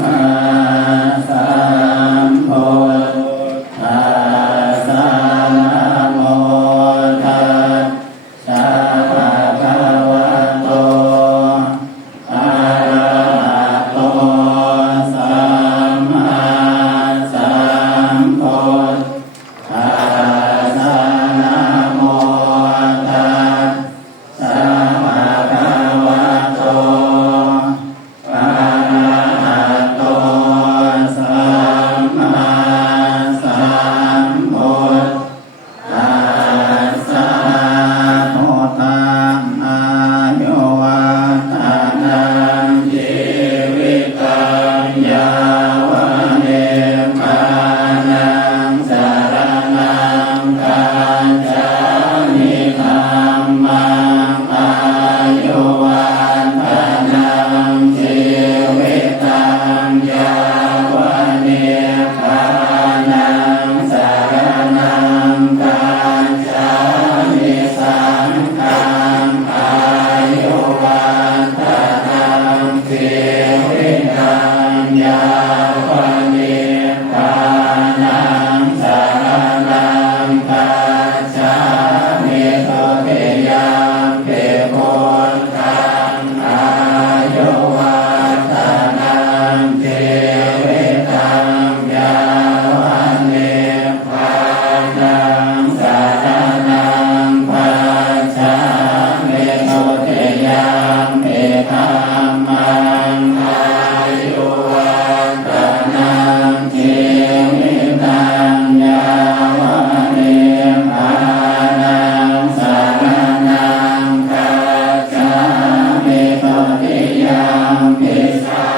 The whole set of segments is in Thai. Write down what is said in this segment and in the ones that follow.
ธั ปิ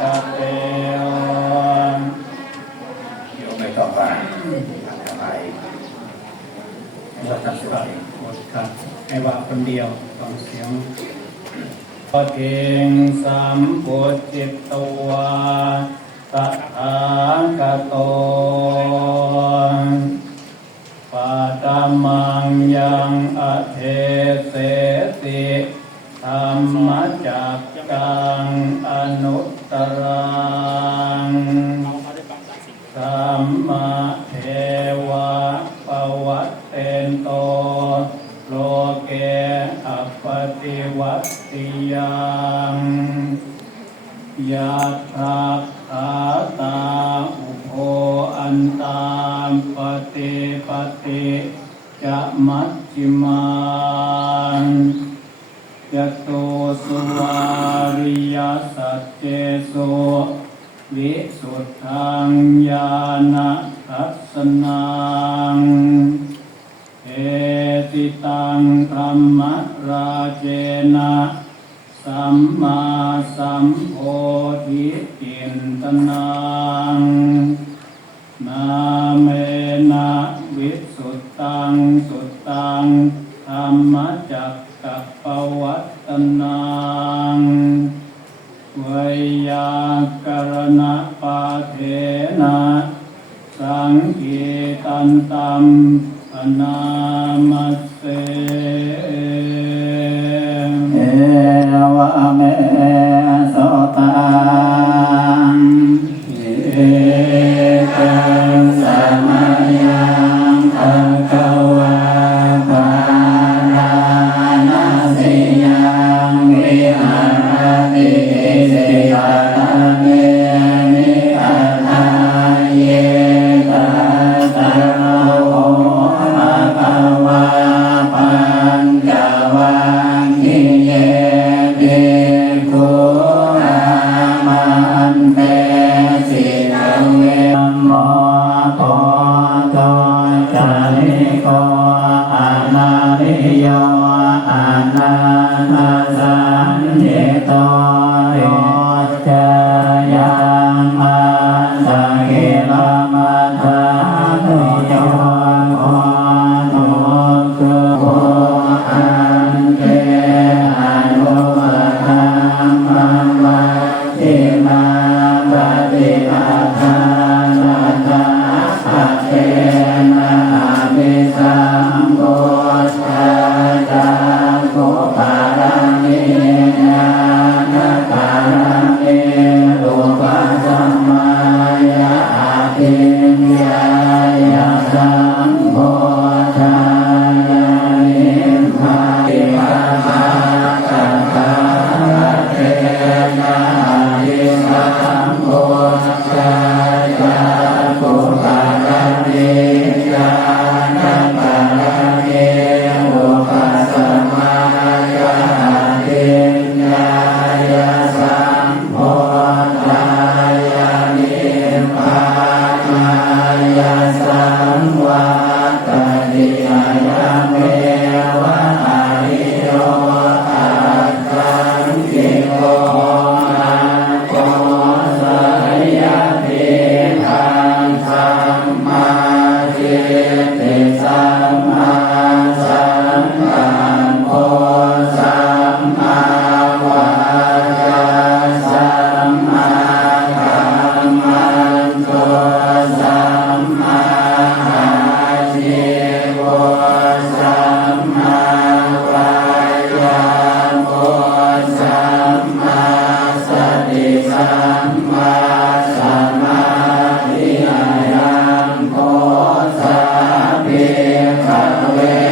ถาคเตวโยมไม่ต้องว่าอะไรบทขัดขัดให้ว่าคนเดียวฟังเสียงปะเทงสัมพุทธิตตัวตถาคโตปะตมังยังอเทเสติ รรมจักกังอนุตตรังสัมมาเทวะปวัตเตนโต โลเกอัปติวัติยังยัตถาอาตาอุโภอันตามปฏิปฏิจะมัจจิมัน ยะโตสุวาริยสัจเจโสวิสุทธังญาณทัสสนังเอติตังธรรมราเจนะสัมมาสัมโพธิตินตนังนาเมนะวิสุตตังสุตตังธรรมจักกับปวัตต นังเวยากรณปาเทนะสังเกตันตัมอนามัสเส โยอานานาสันเจโตโยจายังอันตะกิลมัฏฐานุโยโอนุสุโขอันเตอนุปธัมมังวัติมาปฏิปทา ก